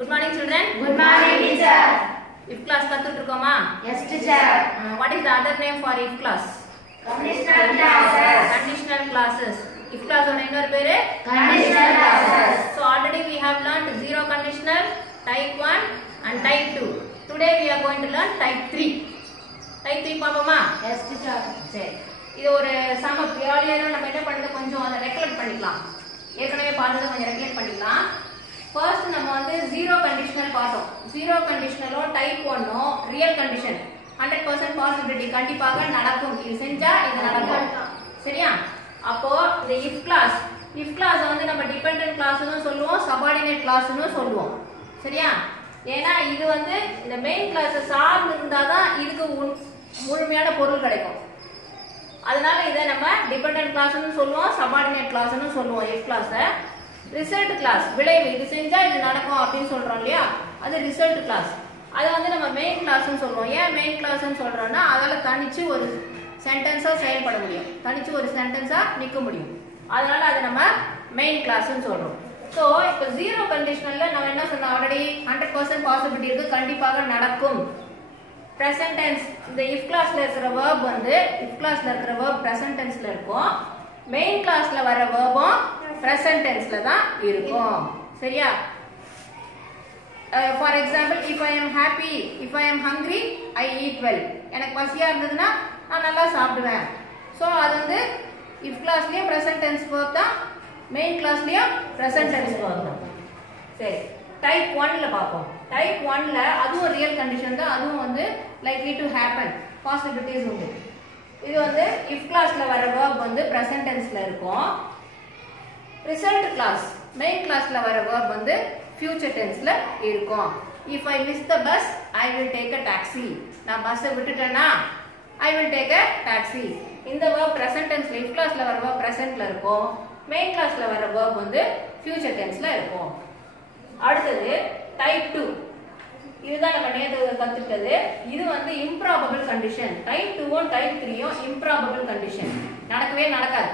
Good morning, children. Good morning, teacher. If class கத்துட்டு இருக்கோமா? Yes, teacher. What is the other name for if class? Conditional classes. Conditional classes. If class ஓட இன்னொரு பேரு Conditional classes. So already we have learned zero conditional, type 1 and type 2. Today we are going to learn type 3. Type 3 பாப்போமா? Yes, teacher. சரி. இது ஒரு சம பியாலியரா நம்ம என்ன பண்றது கொஞ்சம் அத ரெக்கலெக்ட் பண்ணிக்கலாம். ஏற்கனவே பார்த்தத கொஞ்சம் ரெக்கலெக்ட் பண்ணிக்கலாம். First நம்ம வந்து zero conditional பார்த்தோம். Zero conditional type 1 real condition 100% possibility கண்டிப்பாக நடக்கும். இது செஞ்சா இது நடக்கும். சரியா? அப்போ இந்த if class வந்து நம்ம dependent classனு சொல்லுவோம், subordinate classனு சொல்லுவோம். சரியா? ஏனா இது வந்து இந்த main class சார்ந்து இருந்தாதான் இதுக்கு முழுமையான பொருள் கிடைக்கும். அதனால இத நம்ம dependent classனு சொல்லுவோம், subordinate classனு சொல்லுவோம் if class. ரிசல்ட் கிளாஸ் விளைவு இது செஞ்சா இது நடக்கும் அப்படினு சொல்றோம் இல்லையா, அது ரிசல்ட் கிளாஸ். அது வந்து நம்ம மெயின் கிளாஸ்னு சொல்றோம். ஏன் மெயின் கிளாஸ்னு சொல்றோம்னா அதால தனிச்சு ஒரு சென்டென்ஸா செயல்பட முடியும், தனிச்சு ஒரு சென்டென்ஸா நிக்க முடியும். அதனால அது நம்ம மெயின் கிளாஸ்னு சொல்றோம். சோ இப்போ ஜீரோ கண்டிஷனல்ல நம்ம என்ன சொன்னோம், ஆல்ரெடி 100% பாசிபிலிட்டி இருக்கு, கண்டிப்பாக நடக்கும். present tense இந்த if classல இருக்கிற verb வந்து if classல இருக்கிற verb present tenseல இருக்கும், மெயின் கிளாஸ்ல வர verb present tenseல தான் இருக்கும். சரியா? For example, if I am happy, if I am hungry, I eat well. எனக்கு பசியா இருந்ததுன்னா நான் நல்லா சாப்பிடுவேன். சோ அது வந்து if classலயே present tense verb தான், மெயின் கிளாஸ்லயே present tense verb தான். சரி, type 1ல பாப்போம். type 1ல அதுவும் real condition தான், அதுவும் வந்து likely to happen, possibilities உண்டு. இது வந்து if classல வர verb வந்து present tenseல இருக்கும். ரிசல்ட் கிளாஸ் மெயின் கிளாஸ்ல வர verb வந்து future tenseல இருக்கும். if I miss the bus, I will take a taxi. நான் பஸ் விட்டுட்டேனா I will take a taxi. இந்த verb present tenseல if classல வர verb presentல இருக்கும், மெயின் கிளாஸ்ல வர verb வந்து future tenseல இருக்கும். அடுத்து type 2. இதுதான் நம்ம நேத்து கத்துக்கிட்டது. இது வந்து improbable condition. type 2ம் type 3ம் improbable condition. நடக்கவே நடக்காது.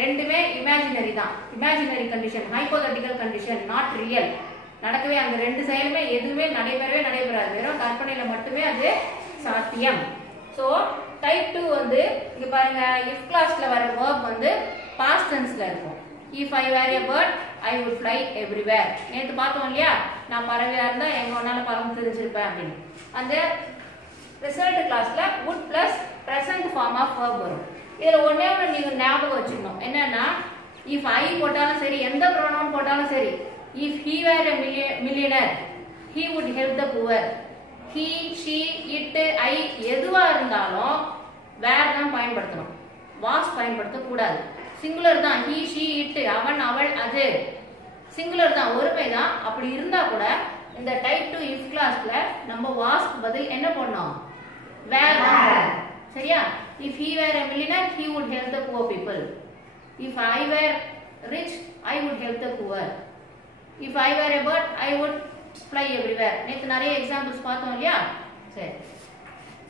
ரெண்டுமே இமேஜினரி தான். Imaginary condition, hypothetical condition, not real. நடக்கவே அந்த ரெண்டு செயலுமே எதுவுமே நடைபெறாது. வெறும் கற்பனையில மட்டுமே அது சாத்தியம். சோ டைப் 2 வந்து இங்க பாருங்க, if classல வர verb வந்து past tenseல இருக்கும். if I were a bird, I would fly everywhere. நேத்து பார்த்தோம் இல்லையா, நான் பறவையா இருந்தா எங்க வேணாலும் பறந்து தெரிஞ்சிருப்பேன் அப்படின்னு. அந்த ரிசல்ட் கிளாஸ்ல would plus present form of verb வரும். இதுல ஒண்ணே ஒண்ணு நீங்க ஞாபகம் வச்சுக்கணும், என்னன்னா if I போட்டாலும் சரி, எந்த pronoun போட்டாலும் சரி, if he were a millionaire, he would help the poor. he, she, it, I எதுவா இருந்தாலும் were தான் பயன்படுத்தணும், was பயன்படுத்த கூடாது. சிங்குலர் தான், he, she, it, அவன், அவள், அது சிங்குலர் தான், ஒருமை தான். அப்படி இருந்தா கூட இந்த டைப் 2 if classல நம்ம wasக்கு பதில் என்ன பண்ணோம், were தான். சரியா? if he were a millionaire, he would help the poor people. if I were rich, I would help the poor. if I were a bird, I would fly everywhere. நேத்து நிறைய examples பார்த்தோம் இல்லையா. சரி,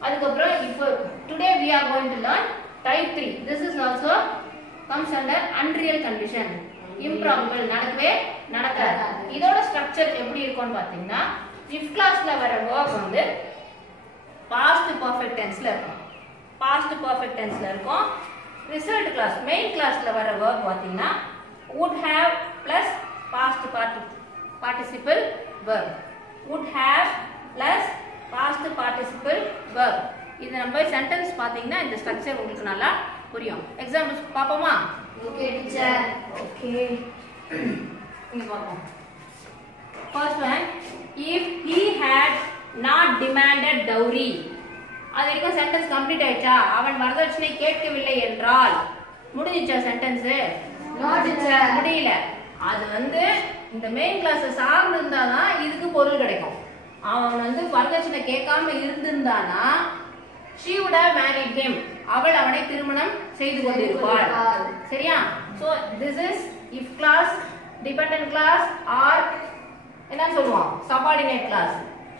அதுக்கப்புறம் இப்போ today we are going to learn type 3. this is also comes under unreal condition, improbable, நடக்கவே நடக்காது. இதோட ஸ்ட்ரக்சர் எப்படி இருக்கும்னு பாத்தீங்கன்னா, if classல வர verb வந்து past perfect tenseல இருக்கும், past perfect tenseல இருக்கும். ரிசல்ட் கிளாஸ் மெயின் கிளாஸ்ல வர verb பாத்தீங்கன்னா would have plus past participle verb, would have plus past participle verb. இது நம்ம சென்டென்ஸ் பாத்தீங்கன்னா இந்த ஸ்ட்ரக்சர் உங்களுக்கு நல்லா புரியும். எக்ஸாம்பிள்ஸ் பாப்போமா? Okay, teacher. ஓகே, இங்க பாப்போம். First one, if he had not demanded dowry. அது வரைக்கும் சென்டென்ஸ் கம்ப்ளீட் ஆயிடுச்சா? அவன் வரதட்சணை கேட்கவில்லை என்றால் முடிஞ்சிச்சா சென்டென்ஸ்? No, teacher. முடியல. அது வந்து இந்த மெயின் கிளாஸ் சார்ந்து இருந்தாதான் இதுக்கு பொருள் கிடைக்கும். அவன் வந்து வரதட்சணை கேட்காம இருந்திருந்தானா she would have married him. அவள் அவனை திருமணம் செய்து கொண்டிருப்பாள். சரியா? so this is if class, dependent class or என்ன சொல்லுவோம், subordinate class.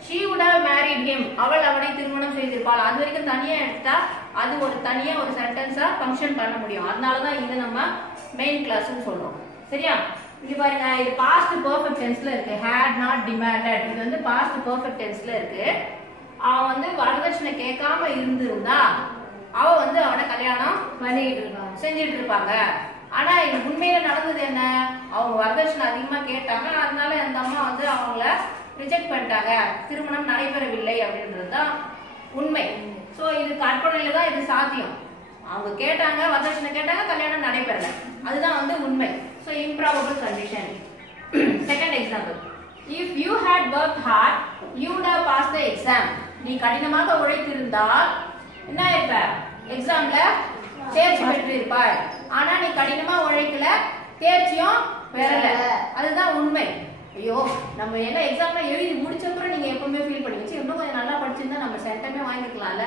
she would have married him. அவள் அவனை திருமணம் செய்திருப்பாள். அது வரைக்கும் தனியா எடுத்தா அது ஒரு தனியா ஒரு சென்டென்ஸா ஃபங்க்ஷன் பண்ண முடியும். அதனால தான் இத நம்ம மெயின் கிளாஸ்னு சொல்றோம். சரியா? இங்க பாருங்க இது past perfect tenseல இருக்கு had not demanded இது வந்து past perfect tenseல இருக்கு அவன் வந்து வரதட்சணை கேட்காம இருந்திருந்தா அவ வந்து அவனை கல்யாணம் பண்ணிட்டு இருக்காங்க செஞ்சிட்டு இருப்பாங்க ஆனா இது உண்மையில நடந்தது என்ன அவங்க வரதட்சணை அதிகமா கேட்டாங்க அதனால அந்த அம்மா வந்து அவங்கள ரிஜெக்ட் பண்ணிட்டாங்க திருமணம் நடைபெறவில்லை அப்படின்றதுதான் உண்மை சோ இது கற்பனையில தான் இது சாத்தியம் அவங்க கேட்டாங்க வரதட்சணை கேட்டாங்க கல்யாணம் நடைபெறல அதுதான் வந்து உண்மை so improbable condition second example if you had worked hard you would have passed the exam நீ கடினமாக உழைத்திருந்தால் என்ன ஆயிருப்ப எக்ஸாம்ல தேர்ச்சி பெற்றிருப்பாய் ஆனா நீ கடினமா உழைக்கல தேர்ச்சியும் பெறல அதுதான் உண்மை ஐயோ நம்ம என்ன எக்ஸாம்ல எழுதி முடிச்ச அப்புறம் நீங்க எப்பவுமே ஃபீல் பண்ணுவீங்க இன்னும் கொஞ்சம் நல்லா படிச்சிருந்தா நம்ம சென்டமே வாங்கிக்கலாம்ல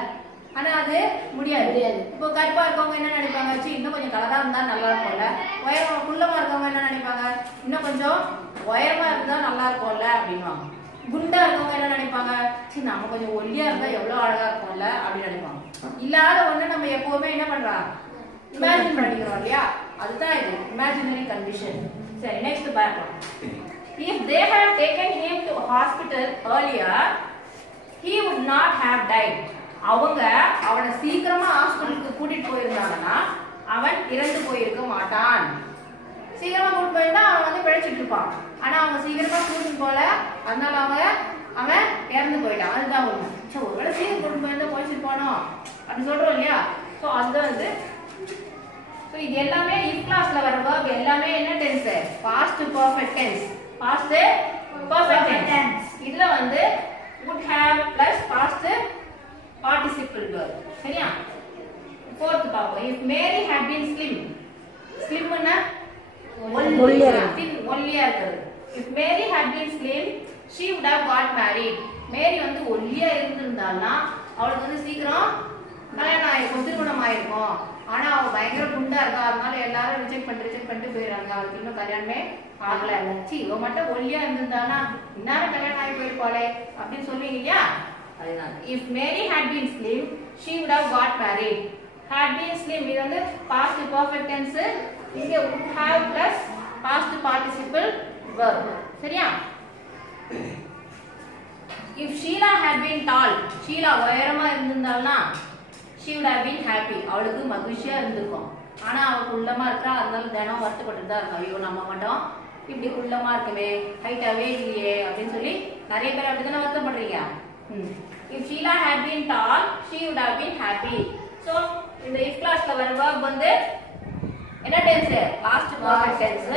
ஆனா அது முடியாது இப்போ கருப்பா இருக்கவங்க என்ன நினைப்பாங்க சி இன்னும் கொஞ்சம் கலரா இருந்தா நல்லா இருக்கும்ல உயரம் குள்ளமா இருக்கவங்க என்ன நினைப்பாங்க இன்னும் கொஞ்சம் உயரமா இருந்தா நல்லா இருக்கும்ல அப்படின்வாங்க குண்டா இருக்கவங்க என்ன நினைப்பாங்க சி நம்ம கொஞ்சம் ஒல்லியா இருந்தா எவ்வளவு அழகா இருக்கும்ல அப்படின்னு நினைப்பாங்க இல்லாத ஒண்ணு நம்ம எப்பவுமே என்ன பண்றோம் இமேஜின் பண்ணிக்கிறோம் இல்லையா அதுதான் இது இமேஜினரி கண்டிஷன் சரி நெக்ஸ்ட் பார்க்கலாம் if they had taken him to hospital earlier he would not have died அவங்க அவனை சீக்கிரமா ஹாஸ்பிடலுக்கு கூட்டிட்டு போயிருந்தாங்கன்னா அவன் இறந்து போயிருக்க மாட்டான் சீக்கிரமா கூட்டிட்டு போயிருந்தா அவன் வந்து பிழைச்சிட்டு இருப்பான் ஆனா அவங்க சீக்கிரமா கூட்டிட்டு போல அதனால அவன் இறந்து போயிட்டான் அதுதான் உண்மை சோ ஒருவேளை சீக்கிரம் கூட்டிட்டு போயிருந்தா பிழைச்சிட்டு போனோம் அப்படின்னு சொல்றோம் இல்லையா சோ அதுதான் வந்து சோ இது எல்லாமே if classல வர verb எல்லாமே என்ன tense past perfect tense past perfect tense இதுல வந்து would have plus past participle verb சரியா fourth பாப்போம் if Mary had been slim slim னா ஒல்லியா இருக்குது if Mary had been slim she would have got married Mary வந்து ஒல்லியா இருந்திருந்தான்னா அவளுக்கு வந்து சீக்கிரம் கல்யாணம் ஆயிருக்கும் திருமணம் ஆயிருக்கும் ஆனா அவ பயங்கர குண்டா இருக்கா அதனால எல்லாரும் ரிஜெக்ட் பண்ணிட்டு போயிடுறாங்க அவளுக்கு இன்னும் கல்யாணமே ஆகல சி இவ மட்டும் ஒல்லியா இருந்திருந்தானா இன்னாரும் கல்யாணம் ஆகி போயிருப்பாளே அப்படின்னு சொல்லுவீங்க இல்லையா அதுதான் if Mary had been slim she would have got married had been slim இது வந்து past perfect tense இங்க would have plus past participle verb சரியா if Sheila had been tall Sheila உயரமா இருந்திருந்தாள்னா she would have been happy அவளுக்கு மகிழ்ச்சியா இருந்திருக்கும் ஆனா அவ குள்ளமா இருக்கா அதனால தினம் வருத்தப்பட்டு தான் இருக்கா ஐயோ நம்ம மட்டும் இப்படி குள்ளமா இருக்குமே ஹைட்டாவே இல்லையே அப்படின்னு சொல்லி நிறைய பேர் அப்படிதானே வருத்தப்படுறீங்க if Sheila had been tall she would have been happy so இந்த if classல வர verb வந்து என்ன tense past perfect tense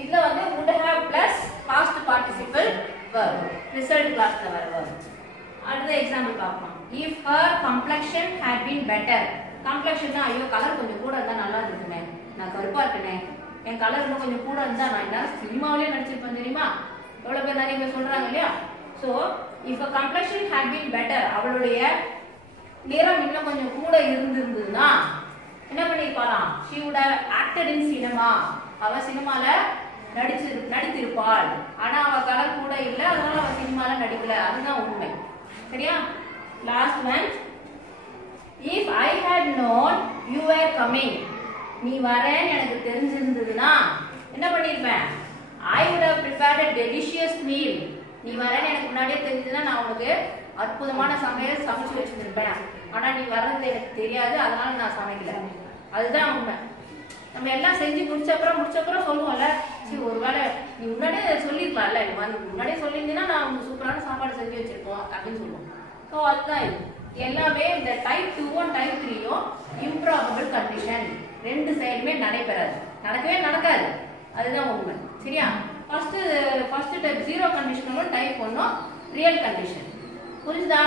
இதுல வந்து would have plus past participle verb result classல வர verb அடுத்த எக்ஸாம்பிள் பார்ப்போம் if her complexion had been better complexion னா ஐயோ கலர் கொஞ்சம் கூட இருந்தா நல்லா இருக்குமே நான் கருப்பா இருக்கனே என் கலர் இன்னும் கொஞ்சம் கூட இருந்தா நான் என்ன சினிமாவிலே நடிச்சிருப்பேன் தெரியுமா எவ்வளவு பேர் நிறைய பேர் சொல்றாங்க இல்லையா so if a complexion had been better அவளுடைய நிறம் இன்னும் கொஞ்சம் கூட இருந்திருந்ததுன்னா என்ன பண்ணிருப்பாளாம் she would have acted in cinema அவ சினிமால நடித்திருப்பாள் ஆனா அவ கலர் கூட இல்ல அதனால அவ சினிமால நடிக்கல அதுதான் உண்மை சரியா last one if I had known you were coming நீ வரேன்னு எனக்கு தெரிஞ்சிருந்ததுன்னா என்ன பண்ணிருப்பேன் I would have prepared a delicious meal நீ வரேன்னு எனக்கு முன்னாடியே தெரிஞ்சதுன்னா நான் உனக்கு அற்புதமான சமையல் சமைச்சு வச்சிருப்பேன் ஆனா நீ வர்றது எனக்கு தெரியாது அதனால நான் சமைக்கல அதுதான் உண்மை நம்ம எல்லாம் செஞ்சு முடிச்ச அப்புறம் சொல்லுவோம்ல சரி ஒருவேளை நீ முன்னாடியே சொல்லிருக்கலாம்ல நீ வந்து முன்னாடியே சொல்லியிருந்தீங்கன்னா நான் உங்களுக்கு சூப்பரான சாப்பாடு செஞ்சு வச்சிருப்போம் அப்படின்னு சொல்லுவோம் ஸோ அதுதான் இது எல்லாமே இந்த டைப் 2 டைப் 3யும் இம்ப்ராபபிள் கண்டிஷன் ரெண்டு சைடுமே நடக்காது அதுதான் உண்மை சரியா ஃபர்ஸ்ட் டைப் 0 கண்டிஷனும் டைப் 1 ரியல் கண்டிஷன் புரிஞ்சுதா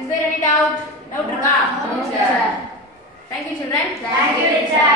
இஸ் தேர் எனி டவுட் இருக்கா No, teacher. Thank you children. Thank you, teacher.